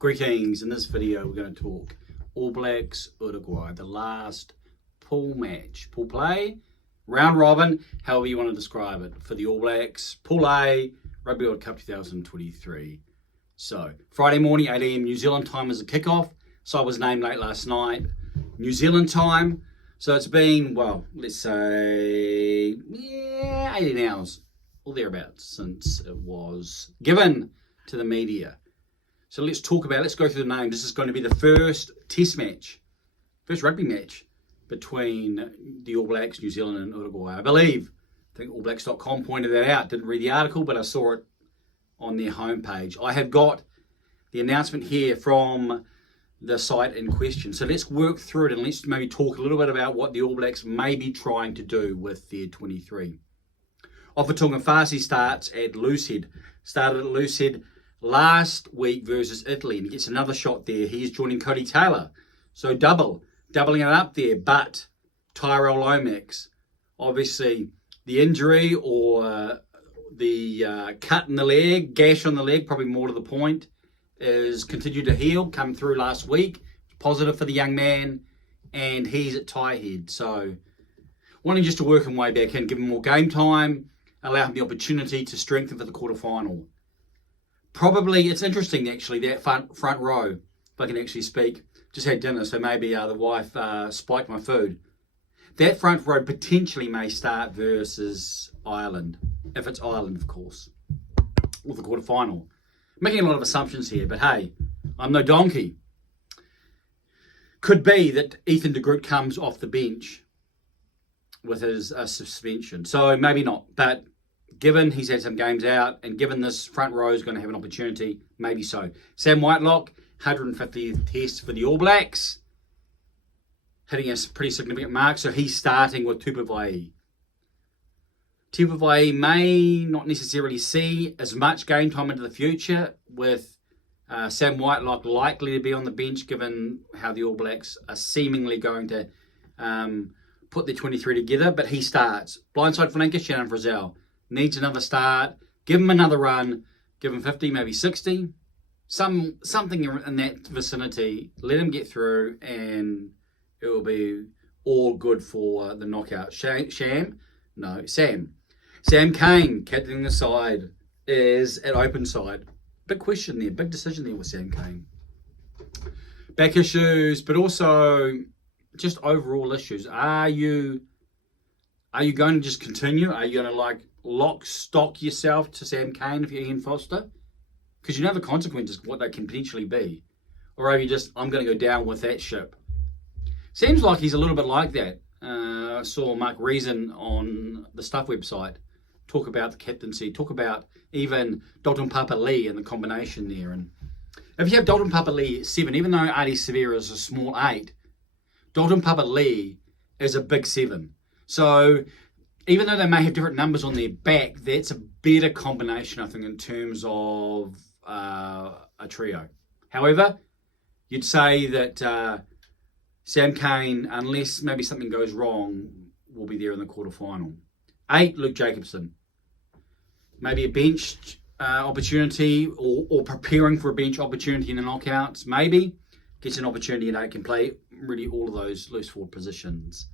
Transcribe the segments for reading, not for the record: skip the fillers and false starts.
Greetings. In this video we're going to talk All Blacks Uruguay, the last pool match, pool play, round robin, however you want to describe it, for the All Blacks, Pool A, Rugby World Cup 2023. So Friday morning, 8 AM New Zealand time is a kickoff. So I was named late last night, New Zealand time. So it's been, well, let's say, 18 hours or thereabouts since it was given to the media. So let's go through the names. This is going to be the first test match, first rugby match between the All Blacks, New Zealand and Uruguay. I think allblacks.com pointed that out. Didn't read the article, but I saw it on their homepage. I have got the announcement here from the site in question. So let's work through it and let's maybe talk a little bit about what the All Blacks may be trying to do with their 23. Ofatunga Fasi started at Loosehead last week versus Italy, and he gets another shot there. He's joining Cody Taylor. So doubling it up there. But Tyrell Lomax, obviously the injury or the cut in the leg, gash on the leg, probably more to the point, is continued to heal, come through last week. Positive for the young man, and he's at tie head. So wanting just to work him way back in, give him more game time, allow him the opportunity to strengthen for the quarterfinal. Probably, it's interesting actually, that front row, if I can actually speak, just had dinner, so maybe the wife spiked my food. That front row potentially may start versus Ireland, if it's Ireland, of course, or the quarterfinal. Making a lot of assumptions here, but hey, I'm no donkey. Could be that Ethan de Groot comes off the bench with his suspension, so maybe not, but given he's had some games out and given this front row is going to have an opportunity, maybe so. Sam Whitelock, 150th test for the All Blacks, hitting a pretty significant mark, so he's starting with Tupavai. Tupavai may not necessarily see as much game time into the future, with Sam Whitelock likely to be on the bench given how the All Blacks are seemingly going to put their 23 together, but he starts. Blindside flanker, Shannon Frizzell. Needs another start, give him another run, give him 50, maybe 60, something in that vicinity. Let him get through and it will be all good for the knockout. Sam Cane, captaining the side, is at open side. Big question there, big decision there with Sam Cane. Back issues, but also just overall issues. Are you going to just continue? Are you going to lock stock yourself to Sam Cane if you're Ian Foster? Because you know the consequences, what they can potentially be. Or are you just, I'm going to go down with that ship? Seems like he's a little bit like that. I saw Mark Reason on the Stuff website talk about the captaincy, talk about even Dalton Papali'i and the combination there. And if you have Dalton Papali'i at 7, even though Ardie Savea is a small 8, Dalton Papali'i is a big 7. So even though they may have different numbers on their back, that's a better combination, I think, in terms of a trio. However, you'd say that Sam Cane, unless maybe something goes wrong, will be there in the quarterfinal. 8, Luke Jacobson. Maybe a bench opportunity or preparing for a bench opportunity in the knockouts. Maybe gets an opportunity and 8 can play really all of those loose forward positions.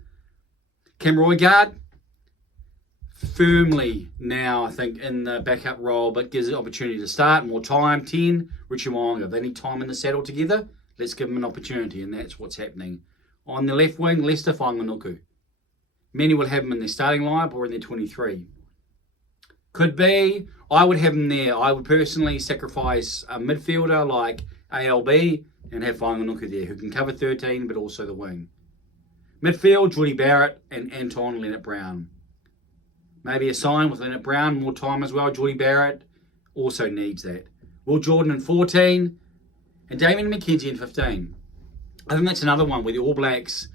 Cam Roygaard, firmly now, I think, in the backup role, but gives the opportunity to start, more time. 10, Richie Mo'unga. They need time in the saddle together. Let's give them an opportunity, and that's what's happening. On the left wing, Lester Whanganuku. Many will have him in their starting lineup or in their 23. Could be. I would have him there. I would personally sacrifice a midfielder like ALB and have Whanganuku there, who can cover 13, but also the wing. Midfield, Geordie Barrett and Anton Leonard-Brown. Maybe a sign with Leonard Brown, more time as well. Geordie Barrett also needs that. Will Jordan in 14 and Damien McKenzie in 15. I think that's another one where the All Blacks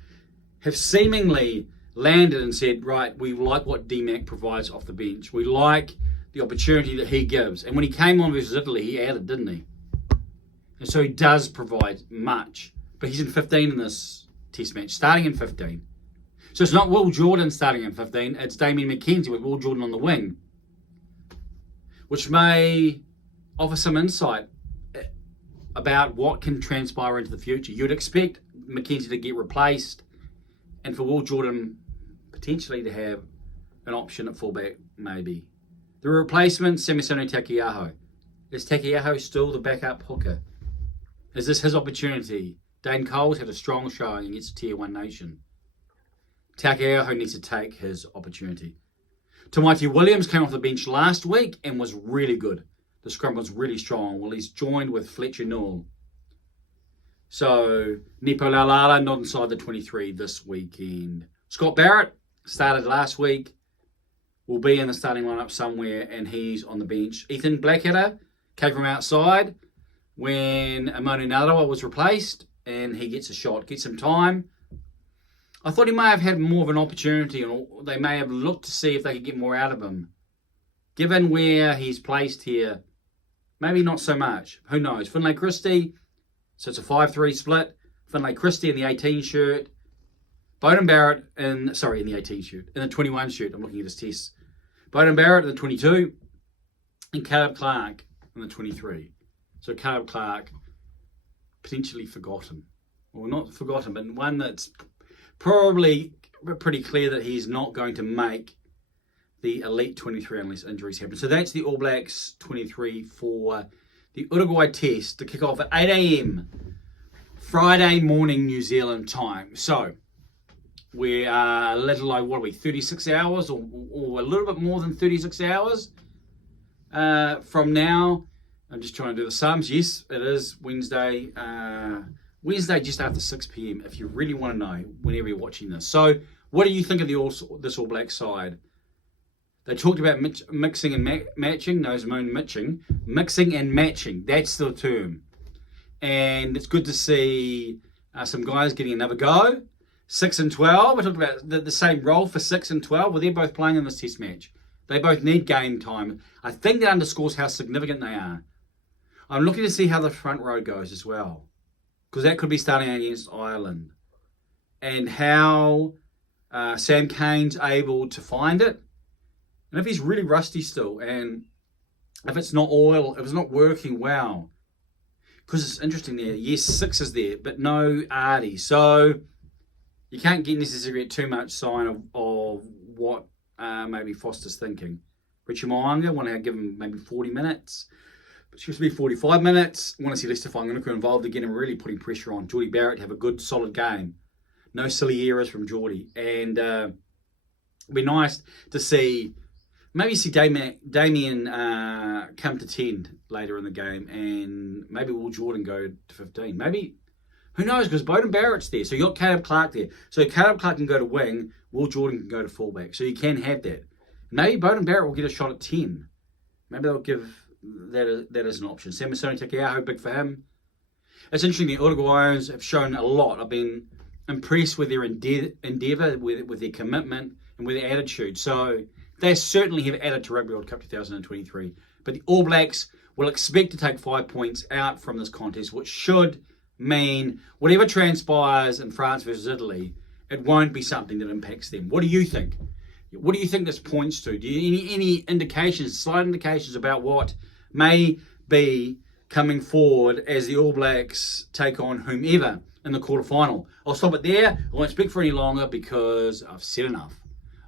have seemingly landed and said, right, we like what D-Mac provides off the bench. We like the opportunity that he gives. And when he came on versus Italy, he added, didn't he? And so he does provide much. But he's in 15 in this test match, starting in 15. So it's not Will Jordan starting in 15, it's Damien McKenzie with Will Jordan on the wing, which may offer some insight. about what can transpire into the future. You'd expect Mackenzie to get replaced and for Will Jordan potentially to have an option at fullback, maybe. The replacement, Samisoni Takiaho. Is Takiaho still the backup hooker? Is this his opportunity? Dane Cole's had a strong showing against a Tier 1 nation. Takiaho needs to take his opportunity. Tamati Williams came off the bench last week and was really good. The scrum was really strong. Well, he's joined with Fletcher Newell. So, Nipo Laulala not inside the 23 this weekend. Scott Barrett started last week. Will be in the starting lineup somewhere, and he's on the bench. Ethan Blackadder came from outside when Amonu Narawa was replaced, and he gets a shot, gets some time. I thought he may have had more of an opportunity, and they may have looked to see if they could get more out of him. Given where he's placed here, maybe not so much. Who knows? Finlay Christie, so it's a 5-3 split. Finlay Christie in the 18 shirt. Beauden Barrett in the 18 shirt. In the 21 shirt, I'm looking at his tests. Beauden Barrett in the 22. And Caleb Clark in the 23. So Caleb Clark, potentially forgotten. Well, not forgotten, but one that's probably pretty clear that he's not going to make the Elite 23 unless injuries happen. So that's the All Blacks 23 for the Uruguay test to kick off at 8 a.m. Friday morning New Zealand time. So we are a little like, 36 hours or a little bit more than 36 hours from now. I'm just trying to do the sums. Yes, it is Wednesday. Wednesday just after 6 p.m. if you really want to know whenever you're watching this. So what do you think of this All Black side? They talked about mixing and matching. No, it's mixing and matching. That's the term. And it's good to see some guys getting another go. 6 and 12. I talked about the same role for 6 and 12. Well, they're both playing in this test match. They both need game time. I think that underscores how significant they are. I'm looking to see how the front row goes as well, because that could be starting against Ireland. And how Sam Cane's able to find it. And if he's really rusty still, and if it's not working well. Because it's interesting there. Yes, 6 is there, but no Artie. So you can't necessarily get too much sign of what maybe Foster's thinking. Richie Mo'unga, want to give him maybe 40 minutes. But it's supposed to be 45 minutes. Want to see Lester Whanganukau involved again and really putting pressure on Geordie Barrett to have a good, solid game. No silly errors from Geordie. And it'd be nice to see Damien come to 10 later in the game, and maybe Will Jordan go to 15. Maybe, who knows, because Beauden Barrett's there. So you got Caleb Clark there. So Caleb Clark can go to wing, Will Jordan can go to fullback. So you can have that. Maybe Beauden Barrett will get a shot at 10. Maybe they'll give that as an option. Samisoni Takiaho, big for him. It's interesting, the Uruguayans have shown a lot. I've been impressed with their endeavour, with their commitment, and with their attitude. So they certainly have added to Rugby World Cup 2023. But the All Blacks will expect to take 5 points out from this contest, which should mean whatever transpires in France versus Italy, it won't be something that impacts them. What do you think? What do you think this points to? Do you any indications, slight indications about what may be coming forward as the All Blacks take on whomever in the quarterfinal? I'll stop it there. I won't speak for any longer because I've said enough.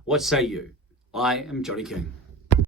What say you? I am Johnny King.